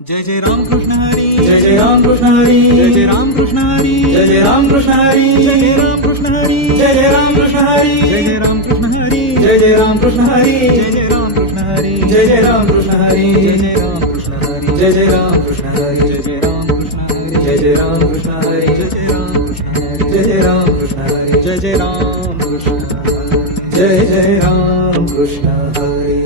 जय जय राम कृष्ण हरी, जय जय राम कृष्ण हरी, जय जय राम कृष्ण हरी, जय जय राम कृष्ण हरी, जय जय राम कृष्ण हरी, जय जय राम कृष्ण हरी, जय जय राम कृष्ण हरी, जय जय राम कृष्ण हरी, जय जय राम कृष्ण हरी, जय जय राम कृष्ण हरी, जय जय राम कृष्ण हरी, जय जय राम कृष्ण हरी, जय जय राम कृष्ण हरी, जय जय राम कृष्ण हरी, जय जय राम कृष्ण हरी, जय जय राम कृष्ण हरी, जय जय राम कृष्ण हरी, जय जय राम कृष्ण हरी.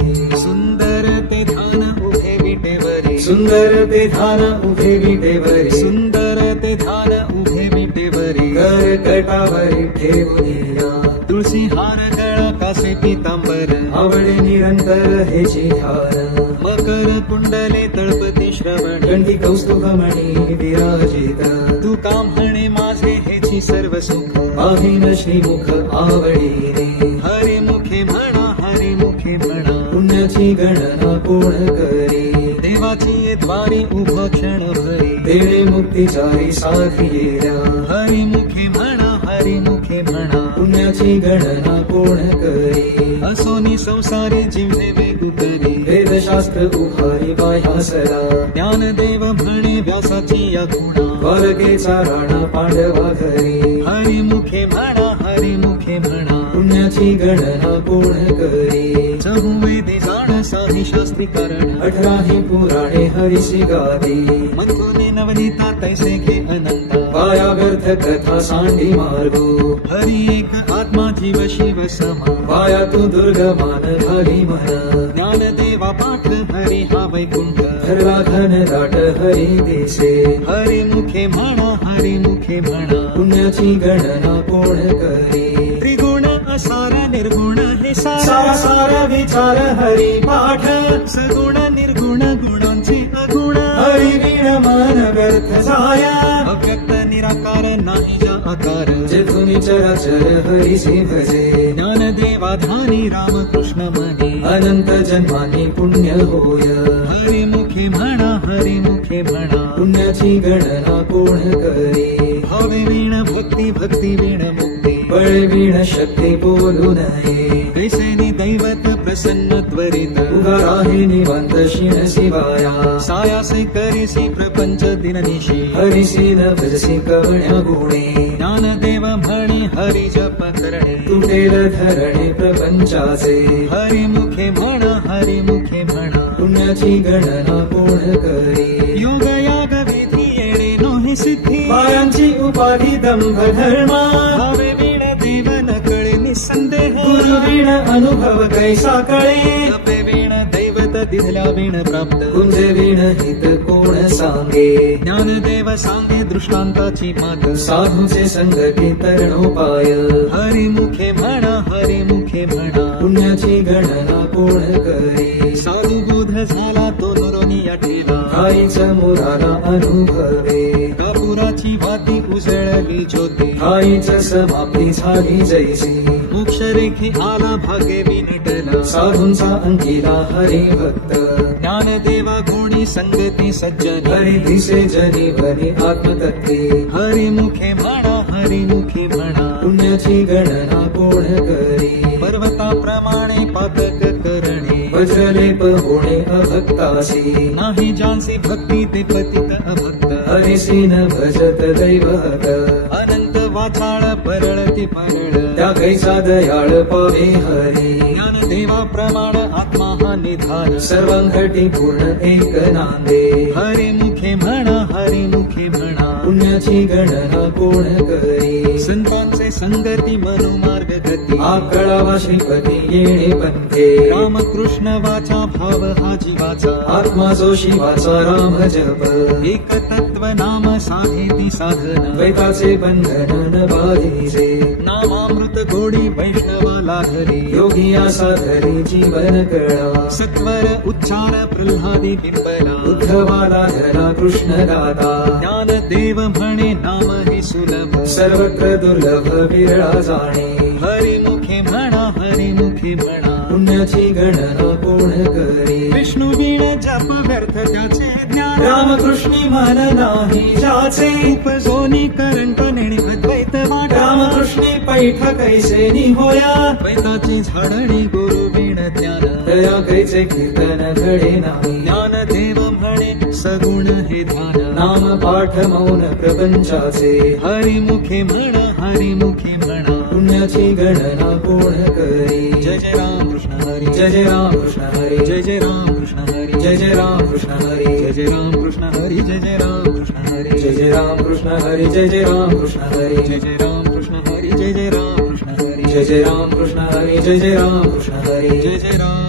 सुंदर ते ध्यान उभे विटेवरी, सुंदर ते ध्यान उभे विटेवरी, सुंदर ते ध्यान उभे विटेवरी, कर कटावरी ठेवूनिया, तुळसी हार गळा कासे पितांबर, आवडे निरंतर हेची ध्यान, मकर कुंडले तळपती श्रवण, कंठी कौस्तुभमणी विराजित, तू का म्हणे माझे हेची सर्व सुख, पाहिन श्रीमुख आवडीने, हरी मुखे म्हणा, हरी मुखे म्हणा, पुण्याची गणना कोण करी, देवाची ये द्वारी उभ क्षण भरी, देणे मुक्तीचारी साथी येल्या, हरी मुखे म्हणा, हरी मुखे म्हणा, पुण्याची गणना कोण करी, असोनी संसारी जिव्हे वेगुतरी, वेदशास्त्र उभारी बाह्यासरा, ज्ञानदेव म्हणे व्यासाची या गुणा, द्वारकेचा राणा पांडवा घरी, हरी मुखे म्हणा, हरी मुखे म्हणा, पुण्याची गणना कोण करी, चहुवेदी जाण साही शास्त्री कारण, 18 पुराणे हरिशी गादी, मंथुनी नवनीता तैसे घे अनंता, पाया व्यर्थ कथा सांडी मार्गो, हरी एक आत्मा जीव शिव समा, पाया तू दुर्गमान घाली म्हणा, ज्ञानदेवा पाठ हरी हा वैकुंठ, धरला घन दाट हरी दिसे, हरी मुखे म्हणा, हरी मुखे म्हणा, पुण्याची गणना कोण करी, त्रिगुण असार निर्गुण हे सारा सार, सारा विचार हरी पाठ, सगुण निर्गुण गुणांचे अगुण, हरी वीण मन व्यर्थ जाया, अव्यक्त निराकार नाही जा आकार, जेथुनी चराचर हरीसी भजे, ज्ञानदेवा धानी रामकृष्ण म्हणे, अनंत जन्मानी पुण्य होय, हरी मुखे म्हणा, हरी मुखे म्हणा, पुण्याची गणना कोण करी, भावे वीण भक्ती, भक्ती वीण मुक्ती, बळे वीण शक्ती बोलू नये, कैसेनी दैवत प्रसन्न त्वरित, उगा राही निवांत शिण शिवाया, सायासे करीसी प्रपंच दिननिशी, हरिसी न भजसी कवण्या गुणे, ज्ञानदेव म्हणे हरी जप करणे, तुटेल धरणे प्रपंचाचे, हरी मुखे म्हणा, हरी मुखे म्हणा, पुण्याची गणना कोण करी, योग याग विधी येणे नोही सिद्धी, मायांची उपाधी दंभ धर्मा, भावे वीण देव न कळे निसंदेह, गुरु वीण अनुभव कैसा कळे, तपे वीण दैवत दिधल्या वीण प्राप्त, कुंज वीण हित कोण सांगे, ज्ञानदेव सांगे दृष्टांताची मात, साधूचे संगती तरणोपाय, हरी मुखे म्हणा, हरी मुखे म्हणा, पुण्याची गणना कोण करी, साधू बोध झाला तो नरोनी या ठेवा, ठाईच मुराला अनुभवे, कापुराची वाती उसळली ज्योती, ठाईच समाप्ती झाली जैसी, मोक्ष रेखी आला भाग्य विनिटला, साधूंचा अंकिला हरी भक्त, ज्ञानदेवा गुणी संगती सज्जनी, हरी दिसे जनी भरी आत्मतत्वे, हरी मुखे म्हणा, हरी मुखे म्हणा, पुण्याची गणना कोण करी, पर्वताप्रमाणे पातक करणे, वज्रलेप होणे अभक्तासी, नाही जानसी भक्ती ते पतित अभक्त, हरिसी न भजत दैवत, अनंत वाचाळ परळती परळ, त्या कैसा दयाळ पावे हरी, ज्ञानदेवा प्रमाण आत्मा हा निधान, सर्वांकटी पूर्ण एक नांदे, हरी मुखे म्हणा, हरी मुखे म्हणा, पुण्याची गणना कोण करी, संतांचे संगती मनुमार्ग गती, आकळावा श्रीपती येणे पंथे, रामकृष्ण वाचा भाव हा जीवाचा, आत्मा जो शिवाचा राम जप, एक तत्व नाम साधेती साधन, द्वैताचे बंधन न बाधीजे, नामामृत गोडी वैष्णवा लाघली, योगी आसा धरी जीवन कळा, सत्वर उच्चार प्रल्हादी बिंबला, उद्धवाला धरा कृष्ण दाता, ज्ञानदेव म्हणे नाम हे सुलभ, सर्वत्र दुर्लभ विरळा जाणे, हरी मुखे म्हणा, हरी मुखे म्हणा, पुण्याची गणना कोण करी, विष्णू वीण जप व्यर्थ त्याचे ज्ञान, रामकृष्णी मन नाही जाचे, उपजोनी करंट नेणे अद्वैत वाटा, रामकृष्णी पैठ कैसे निहोया, द्वैताची झाडणी गुरु वीण ज्ञान, दया कैचे कीर्तन घडे नाही, ज्ञानदेव म्हणे सगुण हे ध्यान नाम पाठ मौन प्रपंचाचे हरिमुखे म्हणा हरिमुखे म्हणा पुण्याची गणना कोण करी जय जय राम कृष्ण हरी जय जय राम कृष्ण हरी जय जय राम कृष्ण हरी जय जय राम कृष्ण हरी जय जय राम कृष्ण हरी जय जय राम कृष्ण हरी जय जय राम कृष्ण हरी जय जय राम कृष्ण हरी जय जय राम कृष्ण हरी जय जय राम कृष्ण हरी जय जय राम कृष्ण हरी जय जय राम कृष्ण हरी जय जय राम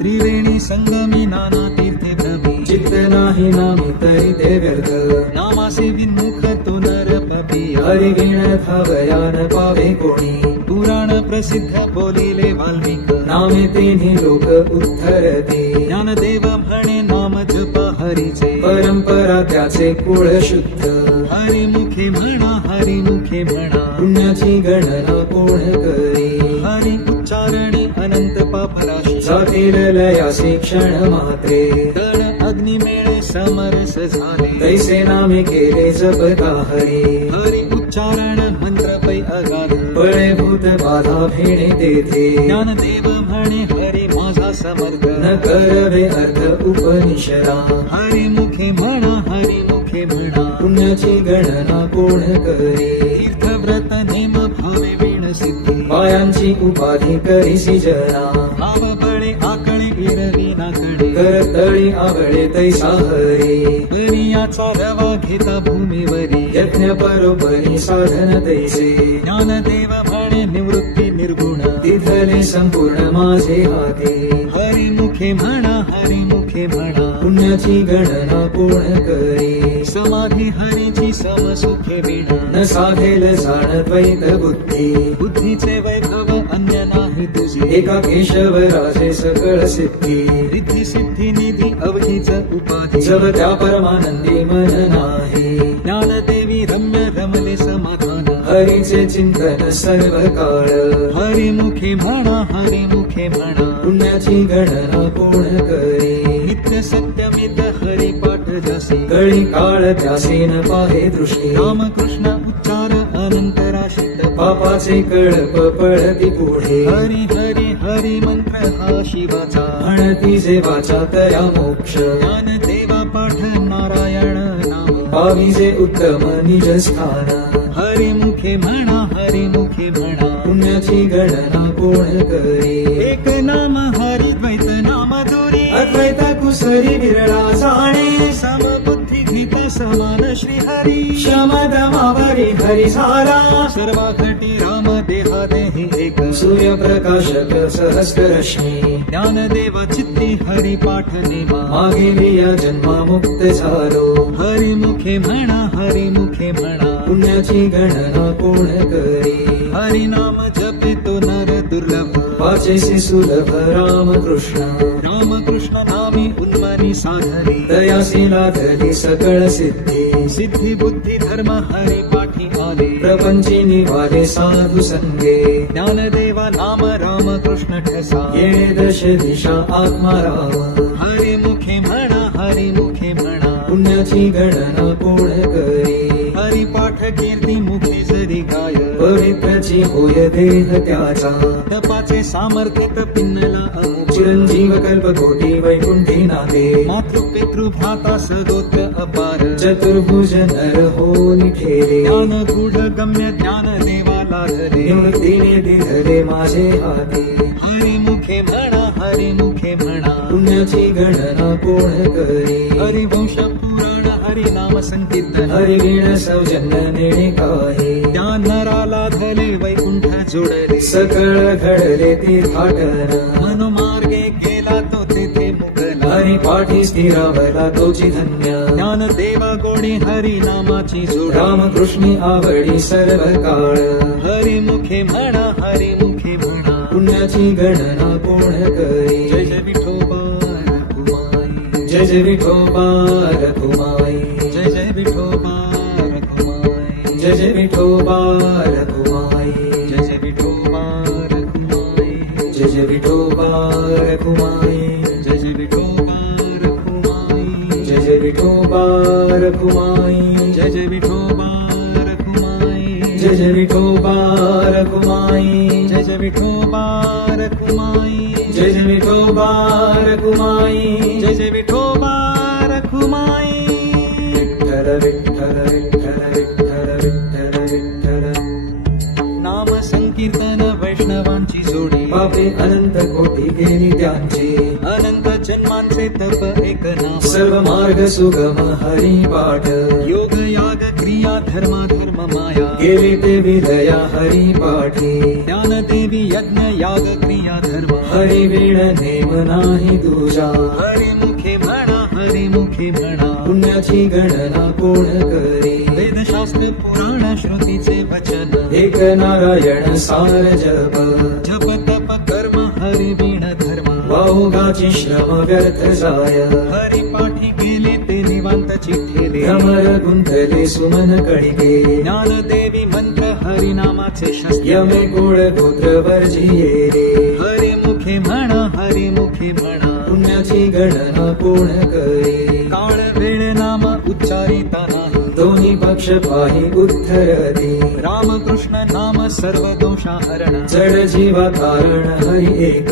त्रिवेणी संगमी नाना तीर्थे प्रभी चित्त नाही नामी तरी ते व्यर्थ नामासे विन्मुख तो नर पपिया हरी गिण थावयान पावे कोणी पुराण प्रसिद्ध बोलिले वाल्मिक नामे तेनी लोक उत्तरते ज्ञानदेव म्हणे नाम जप हरीचे परंपरा त्याचे कुळ शुद्ध हरिमुखे म्हणा हरिमुखे म्हणा पुण्याची गणना कोण करी हरि उच्चारणे अनंत पापराशी जातील लयासी क्षण मात्रे तळ अग्नी मेळे समरस झाले तैसे नामे केले जपता हरी हरि उच्चारण मंत्र पै अगाध बळे भूत बाधा भेणे तेथे ज्ञानदेव म्हणे हरी माझा समर्थ न करवे अर्थ उपनिषदा हरिमुखे म्हणा हरिमुखे म्हणा पुण्याची गणना कोण करी तीर्थव्रत नेम भावे वीण सिद्धी पायांची उपाधी करीसी जना भाव बळे आकळे इरवी नाकडे करतळी आवळे तैसा हरी हरियाचा रवा घेता भूमीवरी यज्ञ परोपरी साधन तैसे ज्ञानदेव म्हणे निवृत्ती निर्गुण तिथले संपूर्ण माझे हाती हरिमुखे म्हणा हरिमुखे म्हणा पुण्याची गणना कोण करी समाधी हरीची समसुखे वीण न साधेल जाण द्वैत बुद्धी बुद्धीचे वैभव अन्य नाही तुझी एका केशव राजे सकळ सिद्धी रिद्धी सिद्धी निधी अवधीच उपाधी जव त्या परमानंदी मन नाही ज्ञानदेवी रम्य रमले समाधान हरीचे चिंतन सर्व काळ हरिमुखे म्हणा हरिमुखे म्हणा पुण्याची गणना कोण करी नित्य सत्यमित हरी पाठ जसे कळी काळ त्यासीन पाहे दृष्टी रामकृष्ण उच्चार अनंत राशीत पापाचे कळप पळती पुढे हरी हरी हरी मंत्र हा शिवाचा म्हणती जे वाचा तया मोक्ष ज्ञानदेवा पाठ नारायण नाम पाविजे उत्तम निज स्थान हरिमुखे म्हणा हरिमुखे म्हणा पुण्याची गणना कोण करी एक नाम हरी द्वैत नाम दुरी अद्वैत कुसरी विरळा जाणे समबुद्धी गीत समान श्री हरी शमदमावरी हरी झाला सर्वा घटी राम देहा देही एक सूर्यप्रकाशक सहस्र रश्मी ज्ञानदेव चित्ती हरी पाठ नेमा मागेली या जन्मा मुक्त झालो हरिमुखे म्हणा हरिमुखे म्हणा पुण्याची गणना कोण करी हरिनाम जपे तो नर दुर्लभ वाचेसी सुलभ रामकृष्ण रामकृष्ण नामी उन्मनी साधरी दयासी लाधली सकळ सिद्धी सिद्धी बुद्धी धर्म हरी पाठी आले प्रपंची निवाले साधू संगे ज्ञानदेवा नाम रामकृष्ण ठसा येणे दश दिशा आत्मा राम हरिमुखे म्हणा हरिमुखे म्हणा पुण्याची गणना कोण करी हरी पाठ कीर्ती मुखे जरी गाय पवित्रची होय देह त्याचा तपाचे सामर्थ्य पिन्नला अमुक चिरंजीव कल्पकोटी वैकुंठी नाते मातृ पितृ भ्राता सगोत्र अपार चतुर्भुज नर हो निठेरे ज्ञान गूढ गम्य ज्ञान देवा लाधले निवृत्तीने दिधले माझे हाती हरिमुखे म्हणा हरिमुखे म्हणा पुण्याची गणना कोण करी हरिवंश पुराण हरिनाम संकीर्तन हरिवीण सौजन्य नेणे काही त्या नराला धले वैकुंठ जोडले सकळ घडले ते थाटन मनोमार्गे गेला तो तेथे मुगला हरी पाठी स्थिरावला तोची धन्य ज्ञान देवा गोडी हरिनामाची जोड रामकृष्णी आवडी सर्व काळ हरिमुखे म्हणा हरिमुखे म्हणा पुण्याची गणना कोण करी जय जय विठोबा रखुमाई जय जय विठोबा रखुमाई जय जय विठोबा रखुमाई जय जय विठोबा रखुमाई जय जय विठोबा रखुमाई जय जय विठोबा रखुमाई जय जय विठोबा रखुमाई जय जय विठोबा रखुमाई जय जय विठोबा रखुमाई जय जय विठोबा रखुमाई जय जय विठोबा रखुमाई जय जय विठोबा रखुमाई जय जय विठोबा रखुमाई. विठ्ठल विठ्ठल विठ्ठल विठ्ठल विठ्ठल विठ्ठल. नाम संकीर्तन वैष्णवांची जोडी. पापे अनंत कोटी गेली त्यांची. अनंत जन्मांचे तप एक नाम. सर्व मार्ग सुगम हरी पाठ. योग याग क्रिया धर्म धर्म माया. गेले ते विलया हरी पाठी. ज्ञानदेवी यज्ञ याग क्रिया धर्म. हरी वीण नेम नाही तुझा. हरिमुखे म्हणा हरिमुखे म्हणा. पुण्याची गणना कोण करी. वेदशास्त्र पुराण श्रुतीचे वचन. एक नारायण सार जप. जप तप कर्म हरि वीण धर्म. वाहुगाची श्रम व्यर्थ जाय. हरिपाठी गेले ते निवांत चिठ्ठेले. भ्रमर गुंतले सुमन कडिके. ज्ञानदेवी मंत्र हरिनामाचे शस्त्र. यमे कुळ पुत्र वर्जिये रे. हरिमुखे म्हणा हरिमुखे म्हणा. पुण्याची गणना कोण करी. काळ वेळ नाम उच्चारिता नाही. दोन्ही पक्ष पाही उत्तरती. रामकृष्ण नाम सर्व दोषाहरण. जड जीवा कारण हरी एक.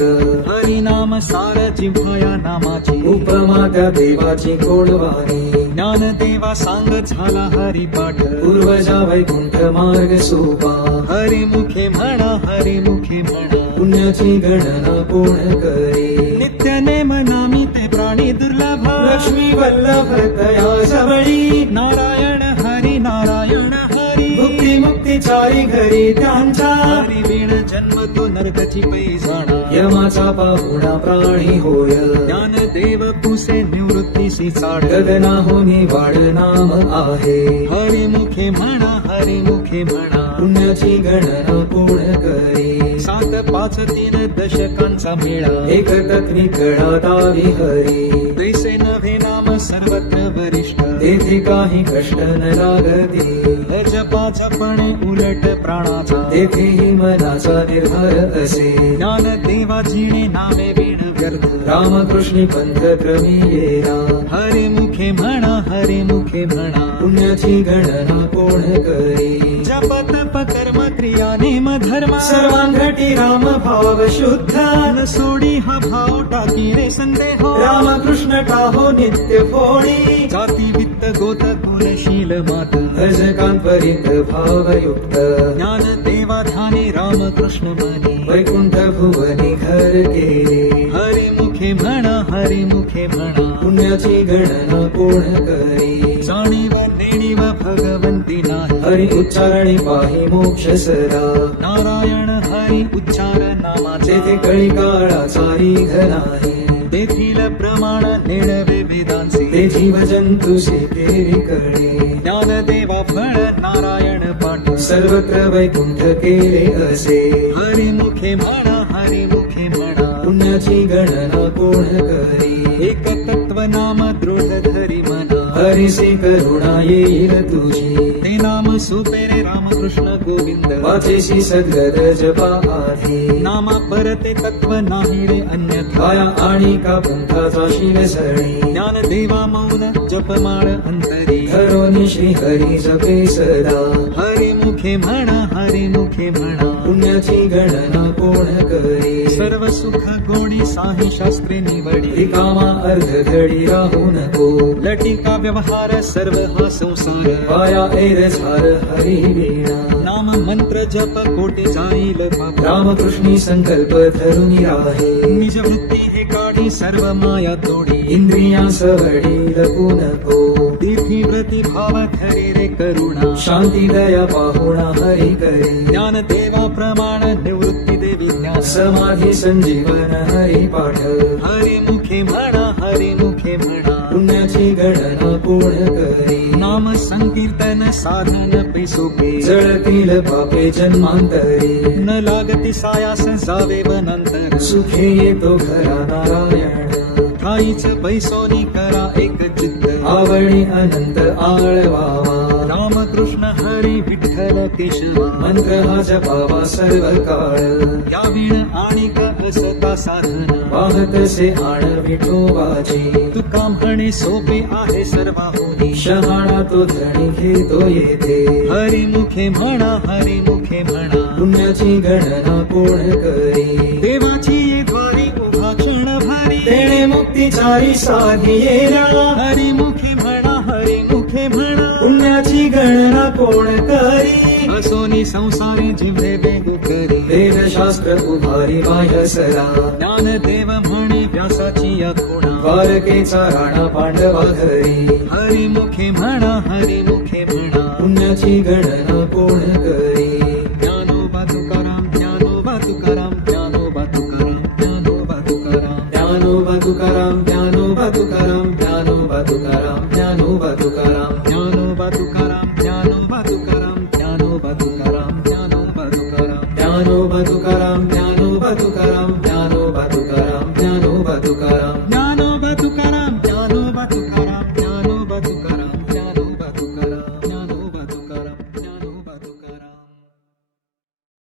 हरिनाम सार जिव्हाया नामाची. उपमा त्या देवाची गोडवाणी. ज्ञानदेवा सांग झाला हरिपाठ. पूर्वजा वैकुंठ मार्ग सोपा. हरिमुखे म्हणा हरिमुखे म्हणा. पुण्याची गणना कोण करी. नित्य नेम नामी ते प्राणी दुर्लभ. लक्ष्मी वल्लभ तया जवळी. नारायण हरी नारायण हरी. मुक्ती मुक्ती चारी घरी त्यांच्या. हरी वीण जन्म तो नरकची पैजाणा. यमाचा पाहुणा प्राणी होय. ज्ञानदेव पुसे निवृत्तीसी चाड. गगनाहुनी वाढ नाम आहे. हरिमुखे म्हणा हरिमुखे म्हणा. पुण्याची गणना कोण करी. 7 5 3 दशकांचा मेळा. एक तत्वी कडा दावी हरी. पैसे नव्हे नाम सर्वत्र वरिष्ठ. तेथे काही कष्ट न लागती. जपा जपणे उलट प्राणाचा. तेथेही मनाचा निर्धार असे. ज्ञानदेवा जिणे नामे वीण व्यर्थ. रामकृष्णी पंथ क्रमी येरा. हरिमुखे म्हणा हरिमुखे म्हणा. पुण्याची गणना कोण करी. जप तप कर्म क्रिया नेम धर्म. सर्वांगठी राम भाव शुद्ध. न सोडी हा भाव टाकी रे संदेह. रामकृष्ण टाहो नित्य फोडी. जाती वित्त गोत कुलशील मात. भजकांपरित भावयुक्त. ज्ञानदेवा ध्याने रामकृष्ण मनी. वैकुंठ भुवनी घर केले. हरिमुखे म्हणा हरिमुखे म्हणा. पुण्याची गणना कोण करी. जाणीव नेणीव भगवंती नाही. हरी उच्चारणी पाही मोक्ष सदा. नारायण हरी उच्चार नामाचे. तेथे कळी काळाचा रीघ नाही. तेथील प्रमाण नेणवे वेदांचे. ते जीव जंतुसे तेरी कळे. ज्ञानदेवा फळ नारायण पाठ. सर्वत्र वैकुंठ केले असे. हरिमुखे म्हणा हरिमुखे म्हणा. पुण्याची गणना कोण करी. एक तत्व नाम दृढ धरी म्हणा. हरिसे करुणा येईल तुझी. ते नाम सुपेरे रामकृष्ण गोविंद. वाचेशी सद्गत जपा आधी. नामा परते तत्व नाही रे अन्यथा. काया आणि का पंथाचा शिवसणी. ज्ञानदेवा मौन जपमाळ अंतरी. धरोनी श्री हरी जपे सदा. हरिमुखे म्हणा हरिमुखे म्हणा. पुण्याची गणना कोण करी. सर्व सुख गोडी साही शास्त्रे निवडी. रिकामा अर्ध घडी राहू नको. लटिका व्यवहार सर्व हा संसार. पाया एर झार हरी वीणा. नाम मंत्र जप कोटी जाईल पाप. रामकृष्णी संकल्प धरून राहे. निज वृत्ती हे काढी सर्व माया तोडी. इंद्रिया सवडी लपू नको. तीर्थी व्रती भाव धरी रे करुणा. शांती दया पाहुणा हरी करी. ज्ञानदेवा प्रमाण निवृत्ती देवी ज्ञान. समाधी संजीवन हरी पाठ. हरिमुखे म्हणा हरिमुखे म्हणा. पुण्याची गणना कोण करी. नाम संकीर्तन साधन पैसोपे. जळतील पापे जन्मांतरी. न लागती सायास जावे वनांतर. सुखे येतो घरा नारायण. काहीच पैसोनी करा एक चित्त. आवडी अनंत आळवावा. रामकृष्ण हरी विठ्ठल केशवा. मंत्र हा जपावा सर्व काळ. या वीण आणि असता साधन. पाहतसे आण विठोबाची. तुका म्हणे सोपे आहे सर्वाहुनी. शहाणा तो धणी घेतो येथे. हरिमुखे म्हणा हरिमुखे म्हणा. पुण्याची गणना कोण करी. देवाची ये द्वारी उभा क्षण भारी. तेणे मुक्तीचारी साधियेला हरिमुखे म्हणा हरिमुखे म्हणा पुण्याची गणना कोण करी असोनी संसारी जिव्हे वेगू करी वेदशास्त्र उभारी बाह्यसरा ज्ञानदेव म्हणी व्यासाची या खुणा द्वारकेचा राणा पांडवा घरी हरिमुखे म्हणा हरिमुखे म्हणा पुण्याची गणना कोण करी ज्ञानोबा तुकाराम ज्ञानोबा तुकाराम ज्ञानोबा तुकाराम ज्ञानोबा तुकाराम ज्ञानोबा तुकाराम ज्ञानोबा तुकाराम ज्ञानोबा तुकाराम ज्ञानोबा तुकाराम ज्ञानोबा तुकाराम ज्ञानोबा तुकाराम ज्ञानोबा तुकाराम ज्ञानोबा तुकाराम ज्ञानोबा तुकाराम ज्ञानोबा तुकाराम ज्ञानोबा तुकाराम ज्ञानोबा तुकाराम